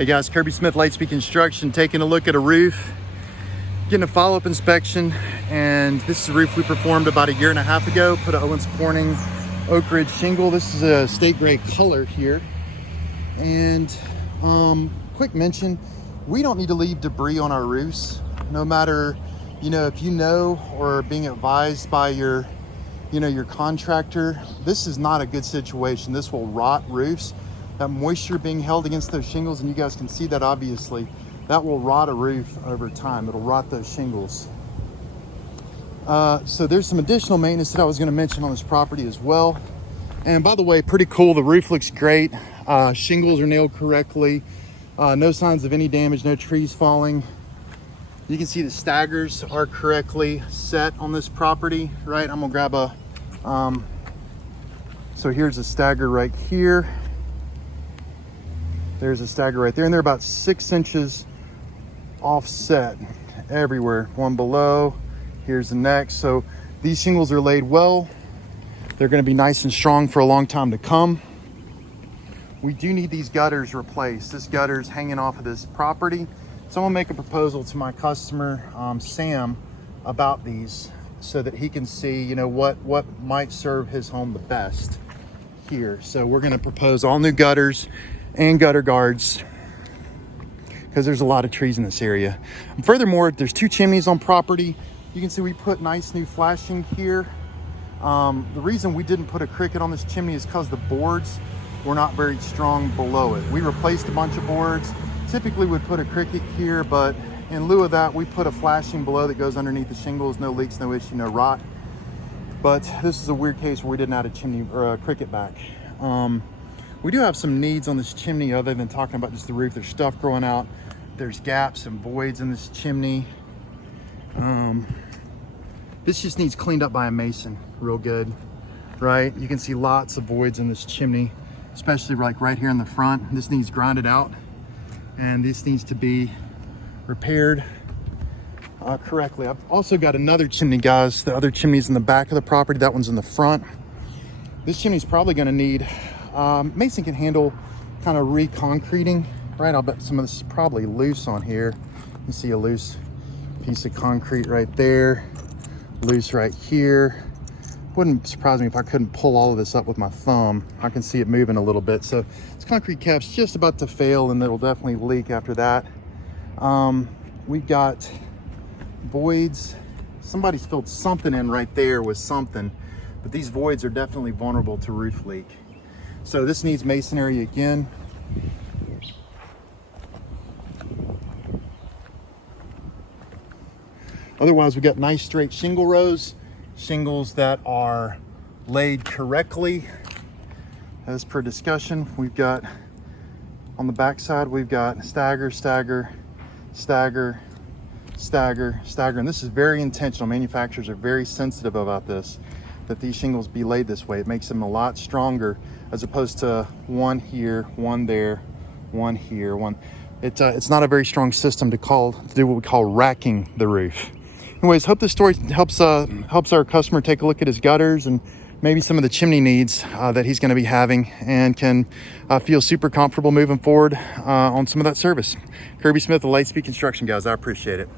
Hey guys, Kirby Smith, Lightspeed Construction, taking a look at a roof, getting a follow-up inspection, and this is a roof we performed about 1.5 years ago. Put a Owens Corning Oak Ridge shingle. This is a state gray color here. And quick mention, we don't need to leave debris on our roofs, no matter, if you know or being advised by your contractor. This is not a good situation. This will rot roofs. That moisture being held against those shingles, and you guys can see that obviously, that will rot a roof over time. It'll rot those shingles. So there's some additional maintenance that I was going to mention on this property as well. And by the way, pretty cool. The roof looks great. Shingles are nailed correctly. No signs of any damage, no trees falling. You can see the staggers are correctly set on this property, right? I'm gonna grab a, so here's a stagger right here. There's a stagger right there, and they're about 6 inches offset everywhere. One below, here's the next. So these shingles are laid well. They're gonna be nice and strong for a long time to come. We do need these gutters replaced. This gutter's hanging off of this property. So I'm gonna make a proposal to my customer, Sam, about these so that he can see, what might serve his home the best here. So we're gonna propose all new gutters and gutter guards because there's a lot of trees in this area. And furthermore, there's 2 chimneys on property. You can see we put nice new flashing here. The reason we didn't put a cricket on this chimney is because the boards were not very strong below it. We replaced a bunch of boards. Typically would put a cricket here, but in lieu of that, we put a flashing below that goes underneath the shingles. No leaks, no issue, no rot. But this is a weird case where we didn't add a chimney or a cricket back. We do have some needs on this chimney other than talking about just the roof. There's stuff growing out. There's gaps and voids in this chimney. This just needs cleaned up by a mason real good, right? You can see lots of voids in this chimney, especially like right here in the front. This needs grinded out, and this needs to be repaired correctly. I've also got another chimney, guys. The other chimney's in the back of the property. That one's in the front. This chimney's probably gonna need, mason can handle kind of re-concreting, right? I'll bet some of this is probably loose on here. You can see a loose piece of concrete right there, loose right here. Wouldn't surprise me if I couldn't pull all of this up with my thumb. I can see it moving a little bit. So this concrete cap's just about to fail, and it'll definitely leak after that. We've got voids. Somebody's filled something in right there with something, but these voids are definitely vulnerable to roof leak. So this needs masonry again. Otherwise, we've got nice straight shingle rows, shingles that are laid correctly. As per discussion, we've got on the back side, we've got stagger, stagger, stagger, stagger, stagger. And this is very intentional. Manufacturers are very sensitive about this, that these shingles be laid this way. It makes them a lot stronger as opposed to one here, one there, one here, one. It's not a very strong system to do what we call racking the roof. Anyways, hope this story helps our customer take a look at his gutters and maybe some of the chimney needs that he's going to be having, and can feel super comfortable moving forward on some of that service. Kirby Smith, the Lightspeed Construction, guys. I appreciate it.